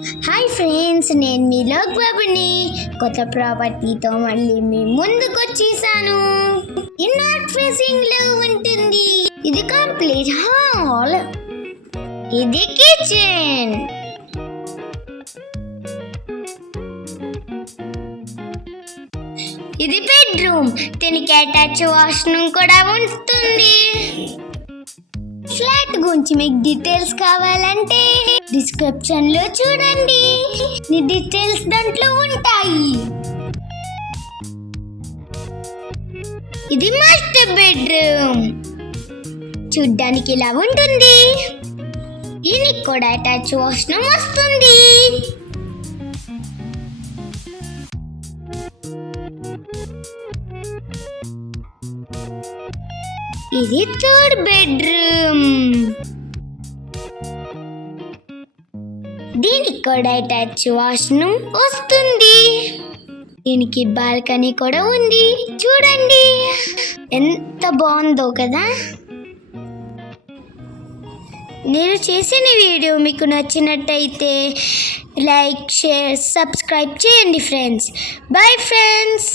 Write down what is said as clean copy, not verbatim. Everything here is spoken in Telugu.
హాయ్ ఫ్రెండ్స్, నేను మీ లోక్ బాబుని కొత్త ప్రాపర్టీతో మళ్ళీ మీ ముందుకు వచ్చేసాను. ఇన్వర్ట్ ఫేసింగ్ లో ఉంటుంది. ఇది కంప్లీట్ హాల్, ఇది కిచెన్, ఇది బెడ్రూమ్. దీనికి అటాచ్ వాష్రూమ్ కూడా ఉంటుంది. ఫ్లాట్ గురించి మీకు డీటెయిల్స్ కావాలంటే డిస్క్రిప్షన్ లో చూడండి, డీటెయిల్స్ దాంట్లో ఉంటాయి. ఇది మాస్టర్ బెడ్రూమ్, చూడ్డానికి ఇలా ఉంటుంది. దీనికి కూడా అటాచ్ వాష్రూమ్ వస్తుంది. ఇది థర్డ్ బెడ్రూమ్, దీనికి కూడా అటాచ్ వాష్రూమ్ వస్తుంది. దీనికి బాల్కనీ కూడా ఉంది. చూడండి ఎంత బాగుందో కదా. నేను చేసిన వీడియో మీకు నచ్చినట్టయితే లైక్, షేర్, సబ్స్క్రైబ్ చేయండి ఫ్రెండ్స్. Bye friends.